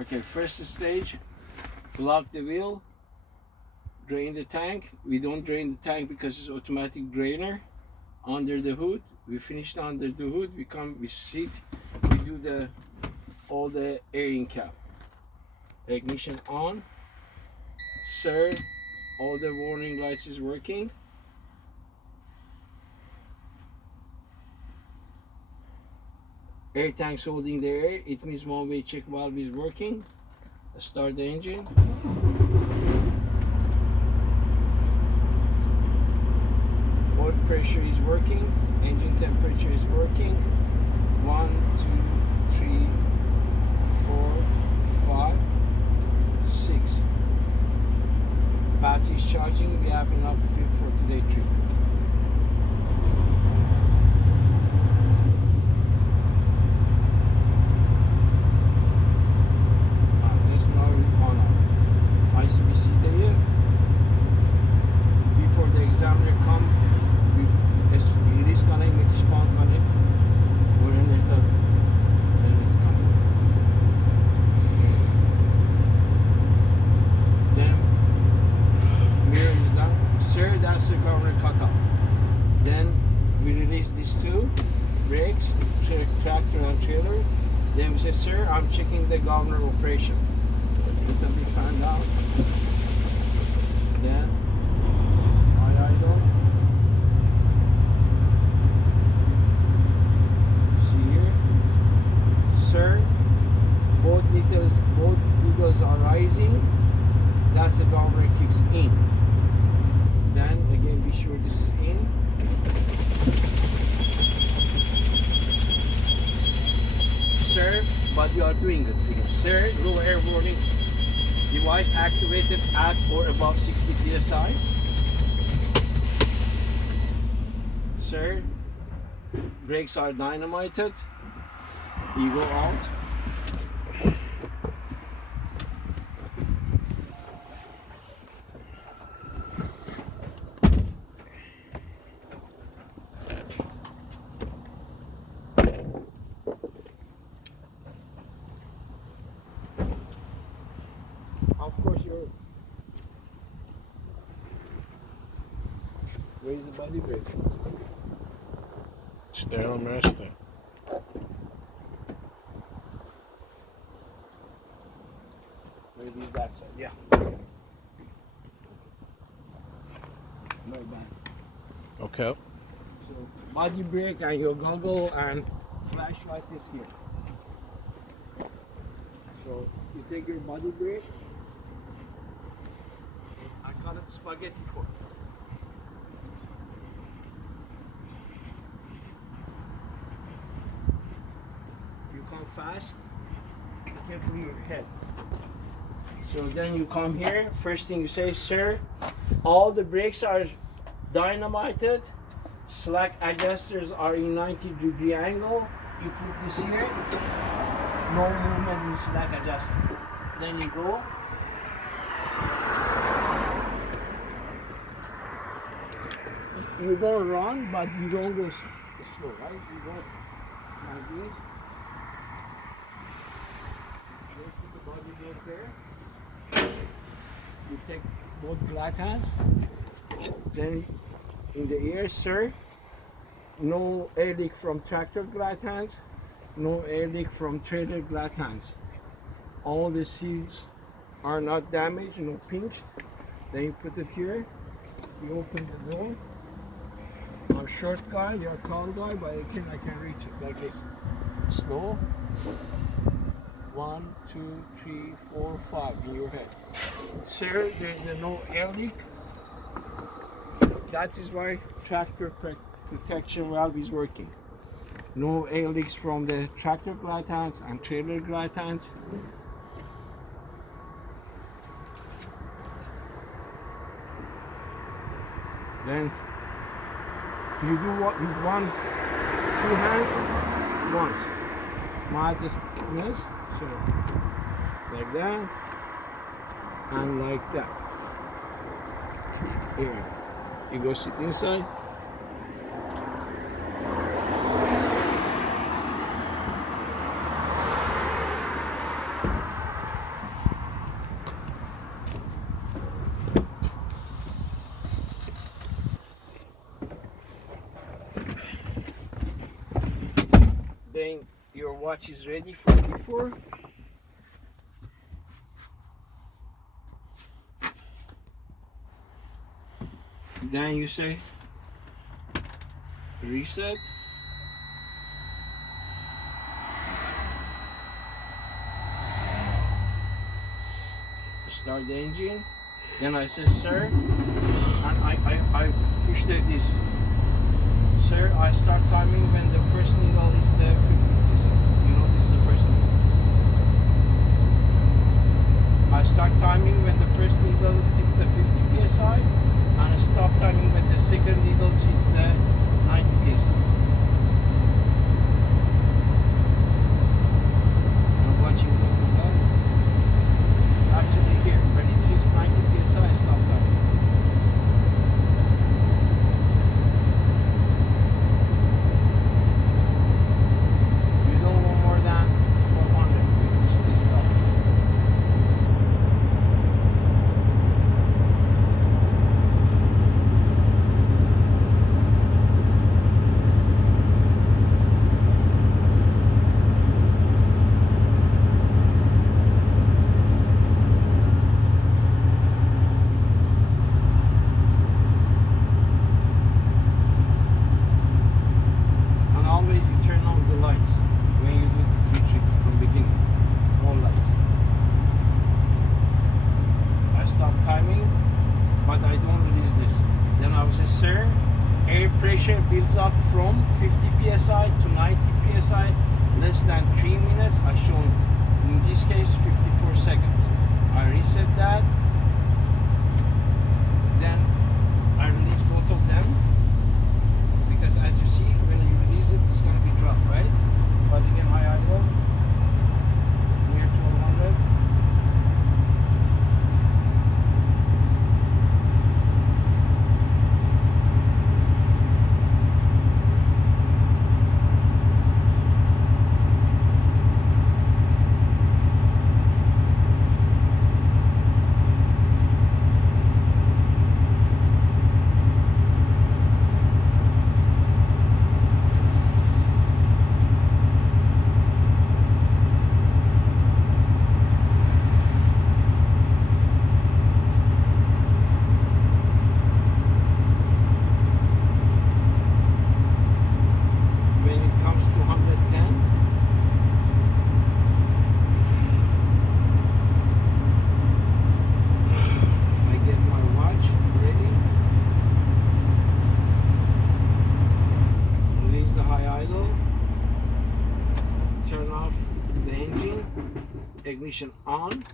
Okay, first stage, block the wheel, drain the tank. We don't drain the tank because it's automatic drainer. Under the hood, we finished under the hood, we sit, we do all the airing cap. Ignition on. Sir, all the warning lights is working. Air tanks holding the air, it means one-way check valve is working. Start the engine. Oil pressure is working, engine temperature is working. 1, 2, 3, 4, 5, 6. Battery is charging, we have enough fuel for today's trip. Before the examiner come, release کنه متشبان کنه ورنه تا release کنه. Then mirror is done. Sir, that's the governor cutoff. Then we release these two brakes, tractor and trailer. Then we say, sir, I'm checking the governor operation. It will be found out. Then idle. See here, sir. Both needles are rising. That's the governor kicks in. Then again, be sure this is in. Sir, but you are doing it again. Sir, low air warning. Device activated at or above 60 psi. Sir, brakes are dynamited. You go out. Of course, where's the body brake? Stay on resting. Maybe it's that side, yeah. Very bad. Okay. So body brake and your goggle and flashlight is here. So you take your body brake. I call it spaghetti fork. You come fast, careful your head. So then you come here, first thing you say, sir, all the brakes are dynamited, slack adjusters are in 90-degree angle. You put this here, no movement in slack adjuster. Then you go. You don't run, but you don't go slow, right? You go like this. You put the body brake there. You take both glad hands. Then in the air, sir, no air leak from tractor glad hands, no air leak from trailer glad hands. All the seats are not damaged, no pinch. Then you put it here. You open the door. I'm a short guy, you're a tall guy, but I can reach it like this. Slow. 1, 2, 3, 4, 5 in your head. Sir, there's no air leak. That is why tractor protection valve is working. No air leaks from the tractor glide hands and trailer glide hands. Then you do what with 2 hands once. Might just miss. So like that and like that. Here you go sit inside. watch is ready for before. Then you say reset. Start the engine. Then I say, sir, and I push this. Sir, I start timing when the first needle is the 50 psi. You know, this is the first needle. I start timing when the first needle is the 50 psi, and I stop timing when the second needle hits the 90 psi. And once you go through that, actually here, when it hits 90 psi, I stop timing. Sir, air pressure builds up from 50 psi to 90 psi less than 3 minutes as shown, in this case 54 seconds. I reset that, then I release both of them, because as you see, when you release it, it's going to be dropped, right? But again, high idle, near to 100. Ignition on.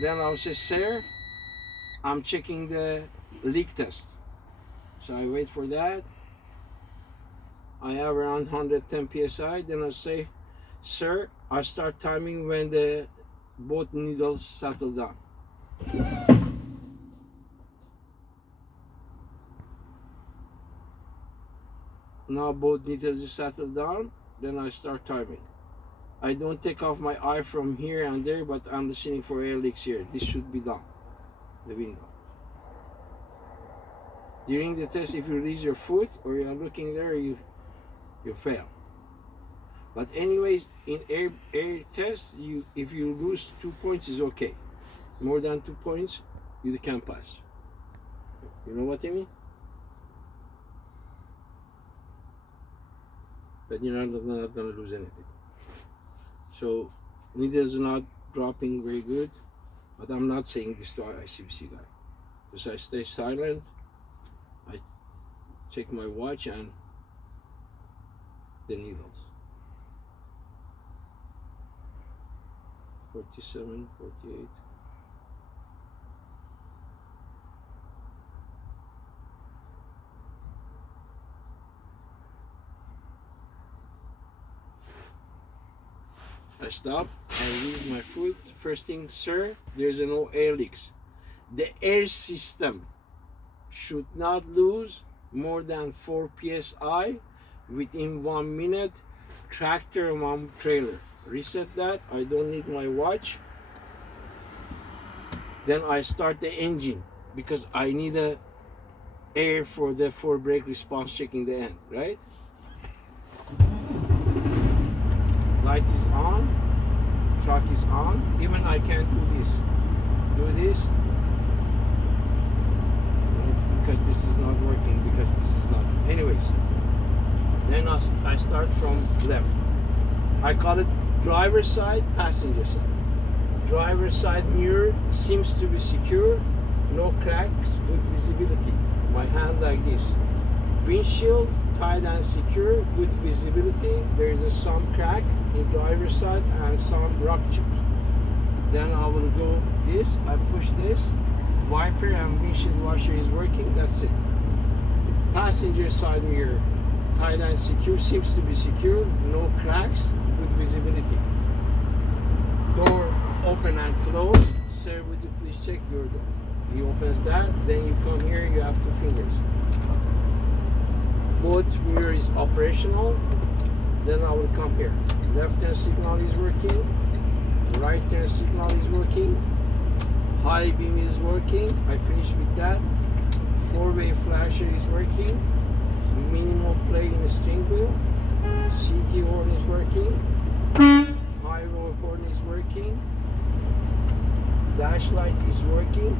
Then I'll say, sir, I'm checking the leak test. So I wait for that. I have around 110 psi. Then I'll say, sir, I start timing when the both needles settle down. Now both needles is settled down. Then I start timing. I don't take off my eye from here and there, but I'm listening for air leaks here. This should be down, the window. During the test, if you release your foot or you're looking there, you fail. But anyways, in air test, if you lose 2 points is okay. More than 2 points, you can pass. You know what I mean? But you're not gonna lose anything. So needles are not dropping very good, but I'm not saying this to our ICBC guy. Because I stay silent, I check my watch and the needles. 47, 48. I stop, I release my foot. First thing, sir, there's no air leaks. The air system should not lose more than 4 psi within 1 minute. Tractor, mom, trailer. Reset that, I don't need my watch. Then I start the engine because I need a air for the 4 brake response check in the end, right? Light is on. Truck is on. Even I can't do this. Do this. Because this is not working. Because this is not. Anyways. Then I start from left. I call it driver side, passenger side. Driver side mirror seems to be secure. No cracks, good visibility. My hand like this. Windshield tight and secure, good visibility. There is some crack in driver side and some rock chips. Then I will go this. I push this. Wiper and windshield washer is working. That's it. Passenger side mirror tight and secure, seems to be secure. No cracks, good visibility. Door open and close. Sir, would you please check your door? He opens that, then you come here, you have 2 fingers. Both mirror is operational. Then I will come here. Left turn signal is working. Right turn signal is working. High beam is working. I finish with that. 4-way flasher is working. Minimal play in the steering wheel. CT horn is working. High roll horn is working. Dash light is working.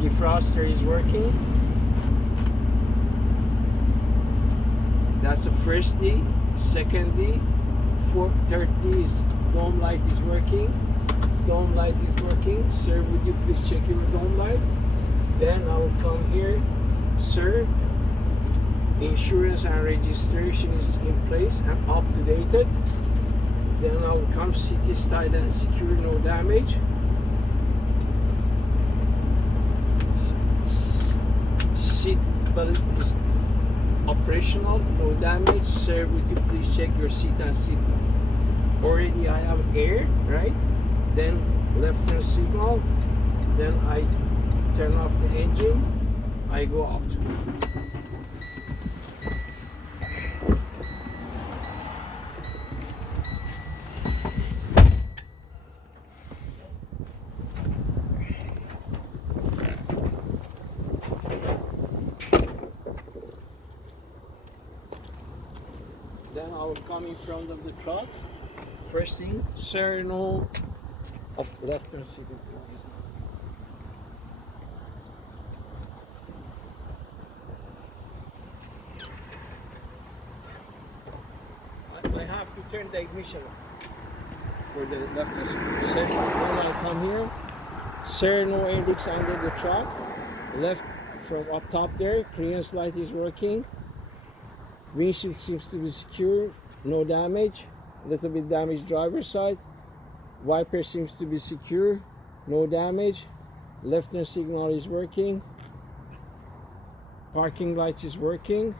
Defroster is working. That's the first D. Second D. Third D is dome light is working. Dome light is working. Sir, would you please check your dome light? Then I will come here. Sir, insurance and registration is in place and up to date. Then I will come. Seat is tight and secure, no damage. Seat belt is operational, no damage. Sir, would you please check your seat and seat belt? Already I have air, right? Then left turn signal. Then I turn off the engine. I go out. Then I will come in front of the truck. First thing, sir, no. Of left turn signal. I have to turn the ignition on for the left turn signal. Sir, when I come here, sir, no air leaks under the truck. Left from up top there, clearance light is working. Windshield seems to be secure, no damage. A little bit damaged driver's side. Wiper seems to be secure, no damage. Left turn signal is working. Parking lights is working.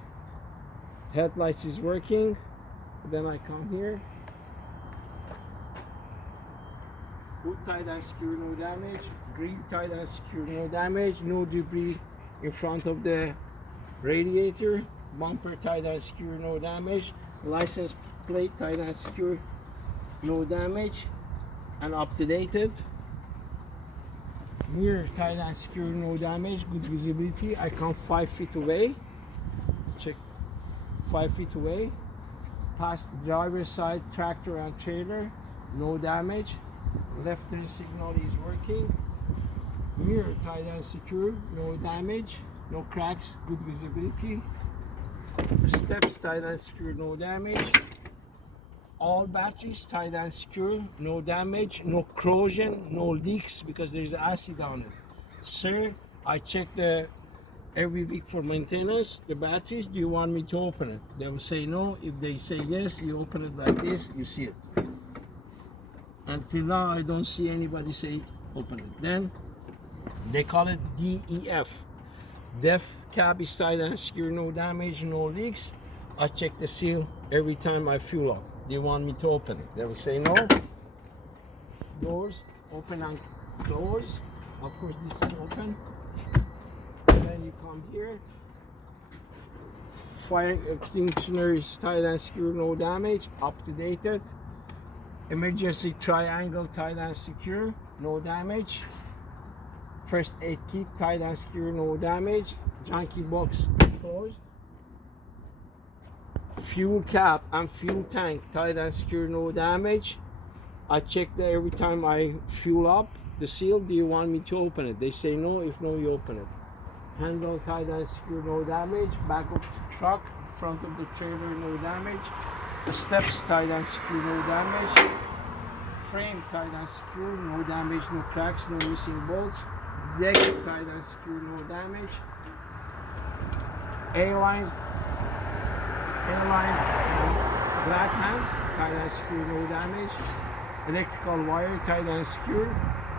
Headlights is working. Then I come here. Hood tight and secure, no damage. Grill tight and secure, no damage. No debris in front of the radiator. Bumper tight and secure, no damage. License plate tight and secure, no damage. And up to date. Mirror tight and secure, no damage. Good visibility. I come 5 feet away. Check 5 feet away. Past driver's side tractor and trailer, no damage. Left turn signal is working. Mirror tight and secure, no damage. No cracks, good visibility. Steps tight and secure, no damage. All batteries tight and secure, no damage, no corrosion, no leaks because there's acid on it. Sir, I check the every week for maintenance the batteries. Do you want me to open it? They will say no. If they say yes, you open it like this, you see it. Until now I don't see anybody say open it. Then they call it DEF. Def cab is tight and secure, no damage, no leaks. I check the seal every time I fuel up. They want me to open it. They will say no. Doors open and close. Of course this is open. Then you come here. Fire extinguisher is tight and secure, no damage, up to date. Emergency triangle tight and secure, no damage. First aid kit, tie down screw, no damage. Junkie box closed. Fuel cap and fuel tank, tie down screw, no damage. I check that every time I fuel up the seal. Do you want me to open it? They say no. If no, you open it. Handle, tie down screw, no damage. Back of the truck, front of the trailer, no damage. The steps, tie down screw, no damage. Frame, tie down screw, no damage, no cracks, no missing bolts. Deck, tie down screw, no damage. A-lines, black hands, tie down screw, no damage. Electrical wire, tie down screw,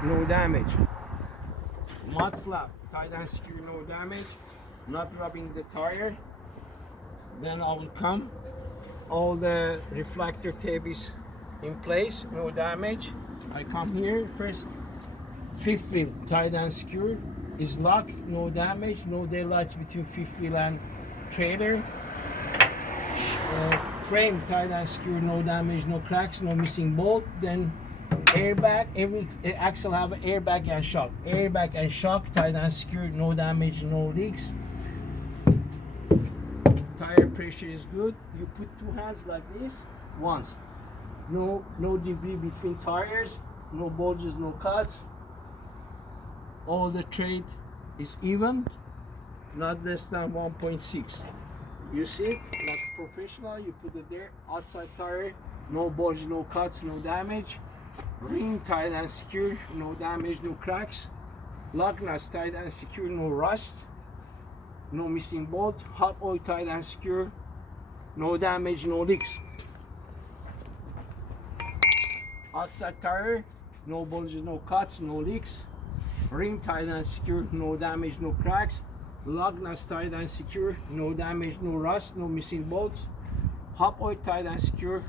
no damage. Mud flap, tie down screw, no damage. Not rubbing the tire. Then I will come. All the reflector tape is in place, no damage. I come here first. Fifth wheel, tie down screw is locked, no damage. No daylights between fifth wheel and trailer. Frame, tie down screw, no damage, no cracks, no missing bolt. Then airbag, every axle have an airbag and shock. Airbag and shock, tie down screw, no damage, no leaks. Tire pressure is good. You put two hands like this once. No debris between tires, no bulges, no cuts. All the tread is even, not less than 1.6. You see it like professional. You put it there. Outside tire, no bulge, no cuts, no damage. Ring tied and secure, no damage, no cracks. Lock nuts tied and secure, no rust, no missing bolt. Hot oil tied and secure, no damage, no leaks. Outside tire, no bulges, no cuts, no leaks. Ring tied and secure, no damage, no cracks. Lug nuts tied and secure, no damage, no rust, no missing bolts. Hot oil tied and secure,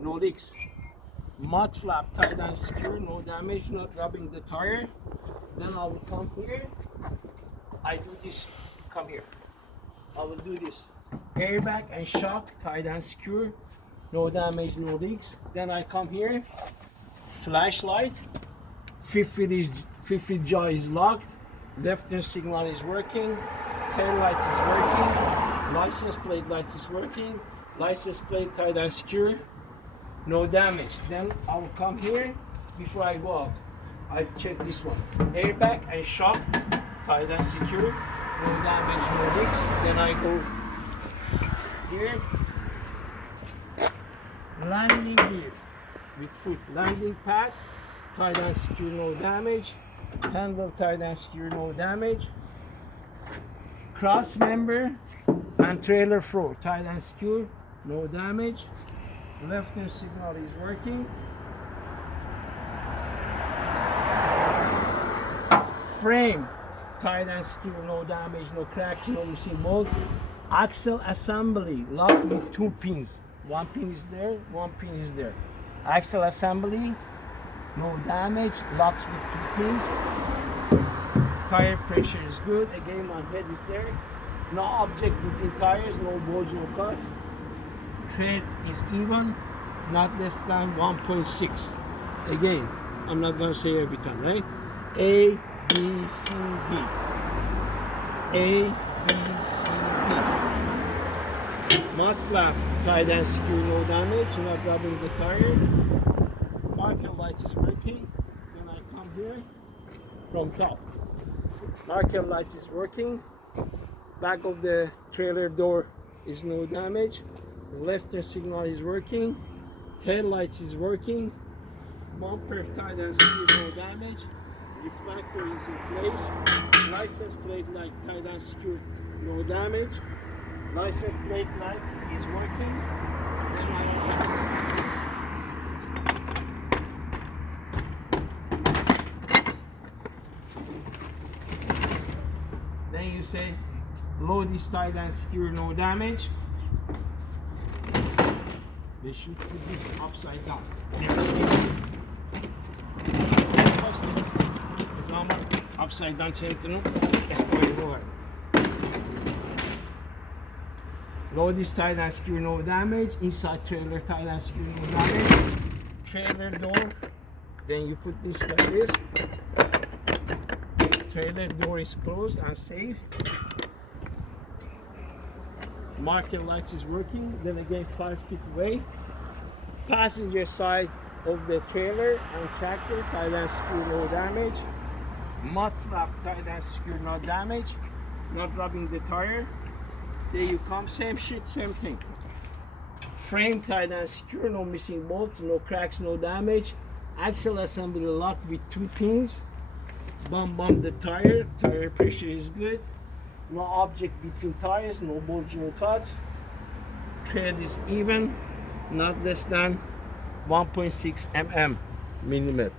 no leaks. Mud flap tied and secure, no damage, not rubbing the tire. Then I will come here. I do this, come here. I will do this. Airbag and shock tied and secure, no damage, no leaks. Then I come here. Flashlight. Fifth wheel jaw is locked. Left turn signal is working. Tail light is working. License plate light is working. License plate tied and secure, no damage. Then I will come here before I go out. I check this one. Airbag and shock tied and secure, no damage, no leaks. Then I go here. Landing gear with foot. Landing pad tied and secure, no damage. Handle tied and secure, no damage. Cross member and trailer floor tied and secure, no damage. Left turn signal is working. Frame tied and secure, no damage, no cracks, no missing bolt. Axle assembly locked with two pins. One pin is there, one pin is there. Axle assembly, no damage, locks with two pins. Tire pressure is good. Again, my head is there. No object between tires, no bulge, no cuts. Tread is even, not less than 1.6. Again, I'm not gonna say every time, right? A, B, C, D. A, B, C, D. Mud flap, tied and secure, no damage, not rubbing the tire. Marker lights is working. Then I come here from top. Marker lights is working. Back of the trailer door is no damage. Left turn signal is working. Tail lights is working. Bumper tied and secure, no damage. Reflector is in place. License plate light tied and secure, no damage. License plate light is working. Then I open this. Then you say load is tied and secure, no damage. They should put this upside down. Upside down centro. Load is tied and secure, no damage. Inside trailer tied and secure, no damage. Trailer door. Then you put this like this. Trailer door is closed and safe. Marker lights is working. Then again 5 feet away. Passenger side of the trailer and tractor, tied and screw, no damage. Mud flap, tied and screw, no damage. Not rubbing the tire. There you come, same shit, same thing. Frame tied and screw, no missing bolts, no cracks, no damage. Axle assembly locked with 2 pins. Bump the tire. Tire pressure is good. No object between tires, no bulging cuts. Tread is even, not less than 1.6 millimeter.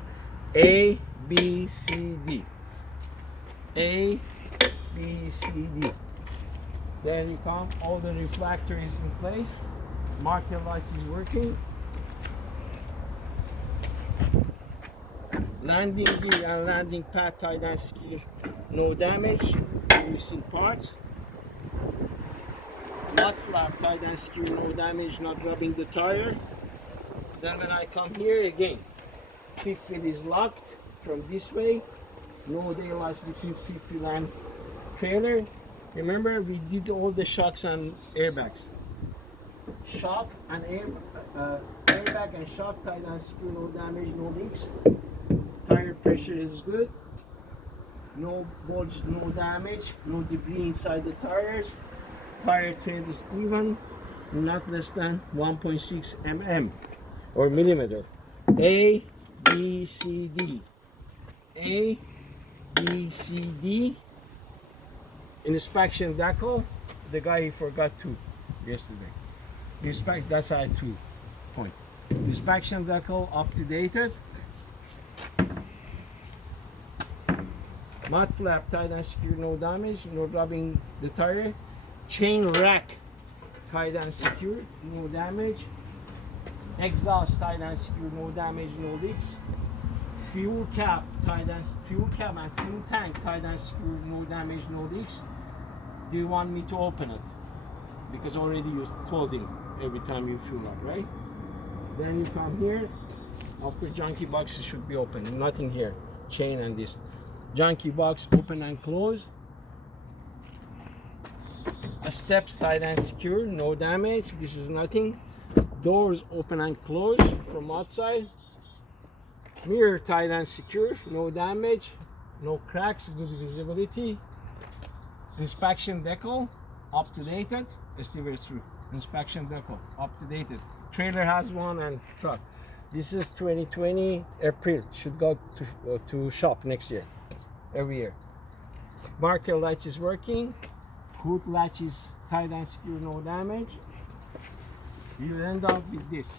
A, B, C, D. A, B, C, D. There you come. All the reflector is in place. Marker lights is working. Landing gear and landing pad tied and secure. No damage. Missing parts. Mud flap tied and secure. No damage. Not rubbing the tire. Then when I come here again, fifth wheel is locked from this way. No daylights between fifth wheel and trailer. Remember, we did all the shocks and airbags. Shock and airbag and shock tied and secure. No damage, no leaks. Tire pressure is good. No bulge, no damage, no debris inside the tires. Tire tread is even, not less than 1.6 or millimeter. A, B, C, D. A, B, C, D. Inspection decal. The guy he forgot 2 yesterday. Inspect, that's I 2 point. Inspection decal up to date. Mud flap tied and secure, no damage, no rubbing the tire. Chain rack tied and secure, no damage. Exhaust tied and secure, no damage, no leaks. Fuel cap and fuel tank tied and secure, no damage, no leaks. Do you want me to open it? Because already you told him every time you fuel up, right? Then you come here. Of course, junkie boxes should be open. Nothing here. Chain and this. Junkie box open and close. A steps tied and secure, no damage. This is nothing. Doors open and close from outside. Mirror tied and secure, no damage, no cracks, good visibility. Inspection decal, up to date. Still through. Inspection decal, up to date. Trailer has one and truck. This is 2020 April. Should go to shop next year. Every year. Marker lights is working. Hood latch is tied and secure, no damage. You end up with this.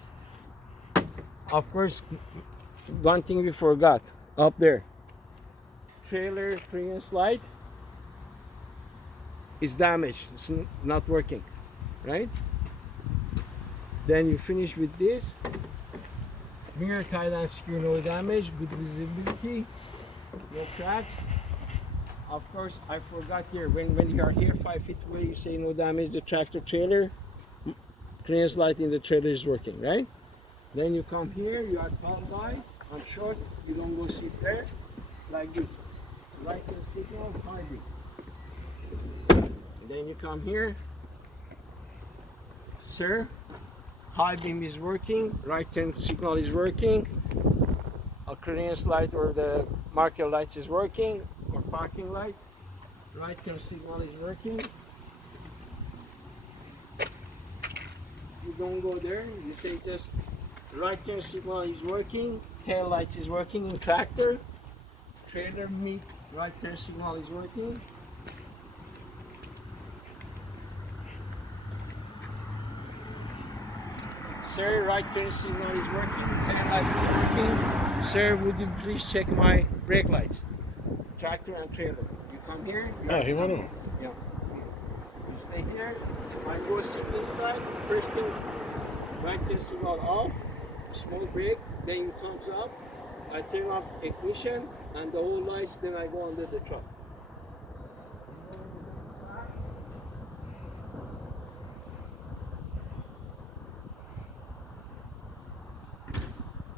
Of course, one thing we forgot up there. Trailer clearance light is damaged. It's not working, right? Then you finish with this. Mirror tied and secure, no damage, good visibility. No cracks. Of course, I forgot here, when you are here 5 feet away, you say no damage, the tractor trailer. Clearance light in the trailer is working, right? Then you come here, you are tall guy, I'm short, you don't go sit there, like this. Right hand signal, high beam. Then you come here, sir, high beam is working, right hand signal is working, a clearance light or the marker lights is working, or parking light, right hand signal is working. You don't go there, you say just right hand signal is working, tail lights is working in tractor, trailer meet, right hand signal is working. Sir, right turn signal is working, tail lights is working. Sir, would you please check my brake lights? Tractor and trailer. You come here. Yeah, he went in. Yeah. You stay here. I go sit inside. First thing, right turn signal off. Small brake. Then you thumbs up. I turn off ignition and the whole lights. Then I go under the truck.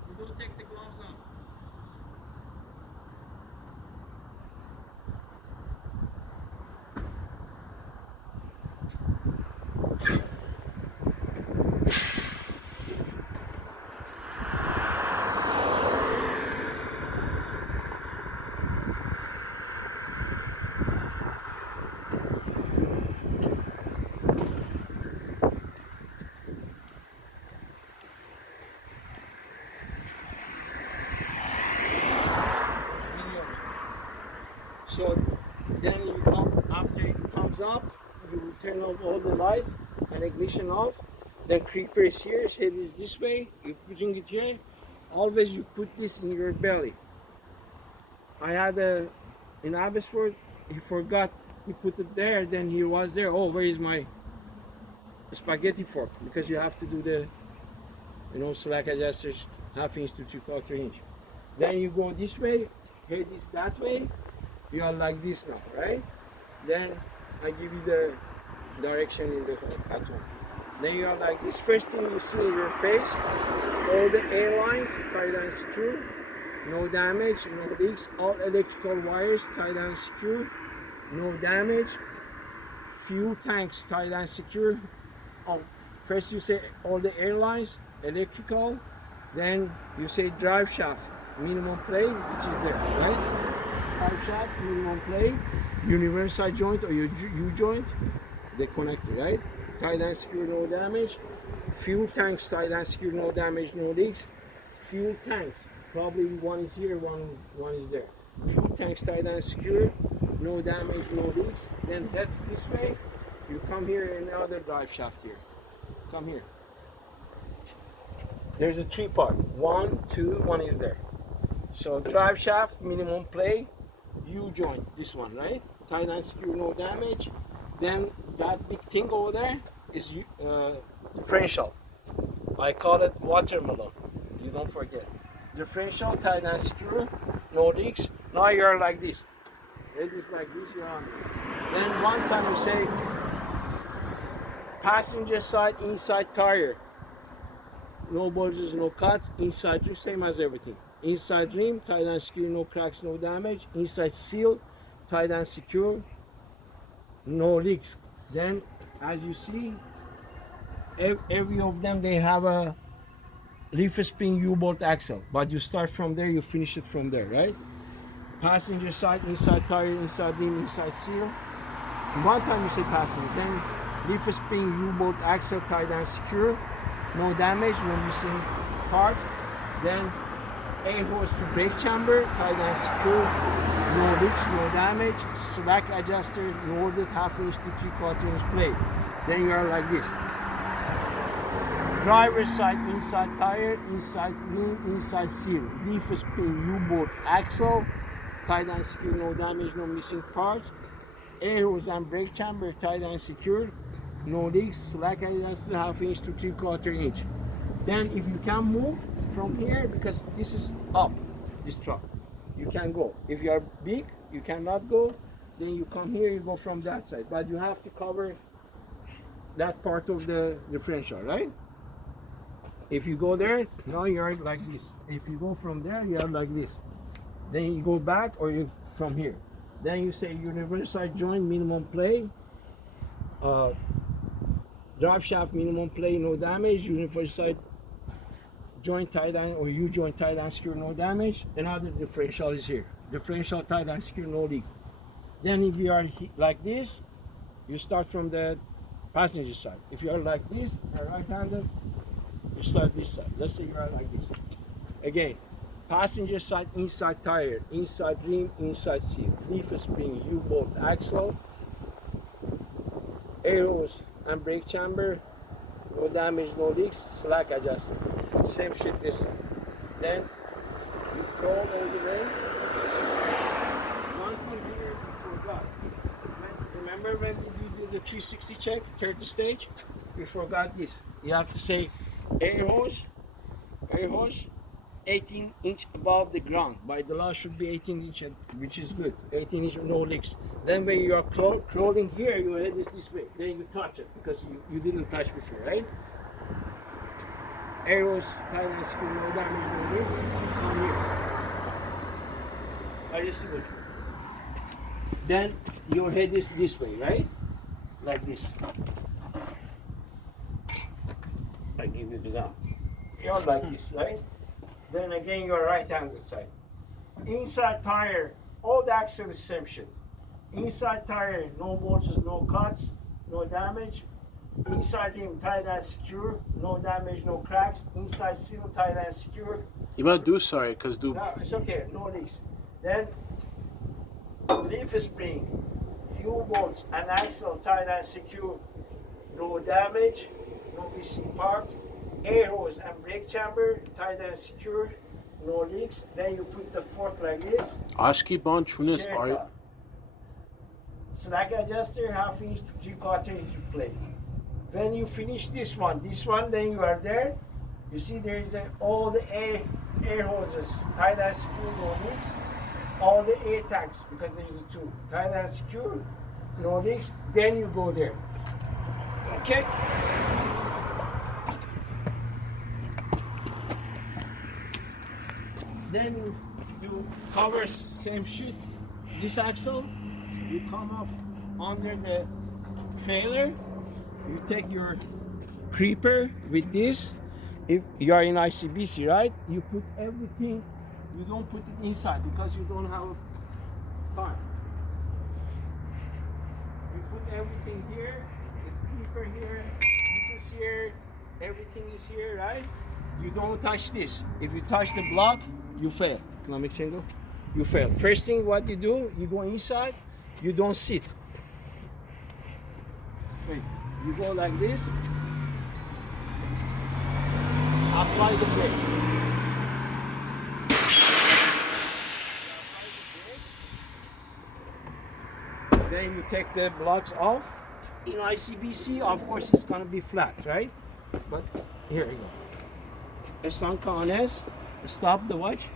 You don't take the gloves off. comes up, you turn off all the lights and ignition off. Then creeper is here, his head is this way, you're putting it here. Always you put this in your belly. I had in Abbotsford, he forgot, he put it there, then he was there, oh, where is my spaghetti fork? Because you have to do the, slack adjusters, 1/2 inch to 3/4 inch. Then you go this way, head is that way, you are like this now, right? Then I give you the direction in the pattern. Then you are like this. First thing you see in your face, all the airlines tied and secured, no damage, no leaks, all electrical wires tied and secured, no damage, fuel tanks tied and secured. Oh, first you say all the airlines, electrical, then you say drive shaft, minimum play, which is there, right? Drive shaft, minimum play, universal joint or U-joint, they connected, right? Tied and secure, no damage. Fuel tanks tied and secure, no damage, no leaks. Fuel tanks, probably one is here, one is there. Fuel tanks tied and secure, no damage, no leaks. Then that's this way. You come here and another drive shaft here. Come here. There's a 3-part. 1, 2, 1 is there. So drive shaft, minimum play, U-joint, this one, right? Tied and secure, no damage. Then that big thing over there is differential. I call it watermelon. You don't forget. Differential, tied and secure, no leaks. Now you're like this. It is like this, you're on. Then one time you say, passenger side inside tire. No bulges, no cuts. Inside rim, same as everything. Inside rim, tied and secure, no cracks, no damage. Inside seal, tied and secure, no leaks. Then, as you see, every of them, they have a leaf spring U-bolt axle. But you start from there, you finish it from there, right? Passenger side, inside tire, inside rim, inside seal. One time you say passenger, then leaf spring U-bolt axle tied and secure, no damage, no missing parts. Then air hose to brake chamber tied and secure, no leaks, no damage. Slack adjuster loaded 1/2 inch to 3/4 inch plate. Then you are like this. Driver's side inside tire, inside rim, inside seal. Leaf spring U-bolt axle tied and secure, no damage, no missing parts. Air hose and brake chamber tied and secure, no leaks. Slack adjuster 1/2 inch to 3/4 inch. Then if you can move from here, because this is up, this truck, you can go. If you are big, you cannot go, then you come here, you go from that side. But you have to cover that part of the differential, right? If you go there, now you're like this. If you go from there, you are like this. Then you go back or you from here. Then you say universal joint, minimum play. Drive shaft, minimum play, no damage. Universal joint tied and or U-joint tied and secure, no damage. Another differential is here. Differential tied and secure, no leaks. Then if you are like this, you start from the passenger side. If you are like this, right-handed, you start this side. Let's say you are like this. Again, passenger side, inside tire, inside rim, inside seal. Leaf spring, U-bolt axle, air hose and brake chamber, no damage, no leaks, slack adjuster. Same shit this side. Then you crawl all the way. One thing here you forgot. Remember when you did the 360 check, third stage? You forgot this. You have to say air hose, 18 inch above the ground. By the law should be 18 inch, which is good. 18 inch, no leaks. Then when you are crawling here, your head is this way. Then you touch it because you didn't touch before, right? Arrows, tight and secure, no damage, no leaks. Come here. I just do it. Then your head is this way, right? Like this. I give you example. You're like this, right? Then again, your right-handed side. Inside tire, all the axle is same shit. Inside tire, no bulges, no cuts, no damage. Inside rim, tight and secure, no damage, no cracks. Inside seal, tight and secure. You might do sorry, because do. No, it's okay, no leaks. Then leaf spring, U-bolts and axle tight and secure. No damage, no missing part. Air hose and brake chamber tight and secure. No leaks. Then you put the fork like this. Aşkı ban çunes Chair ay top. Slack adjuster, half inch to 3/4 inch plate. When you finish this one, then you are there. You see there is all the air hoses, tight and secure, no leaks. All the air tanks, because there is two, tight and secure, no leaks. Then you go there. Okay. Then you cover same shit. This axle, you come up under the trailer. You take your creeper with this. If you are in ICBC, right? You put everything. You don't put it inside because you don't have time. You put everything here. The creeper here. This is here. Everything is here, right? You don't touch this. If you touch the block, you fail. Economic single, you fail. First thing, what you do? You go inside. You don't sit. Wait. You go like this. Apply the brake. Then you take the blocks off. In ICBC, of course, it's gonna be flat, right? But here you go. Están canes. Stop the watch.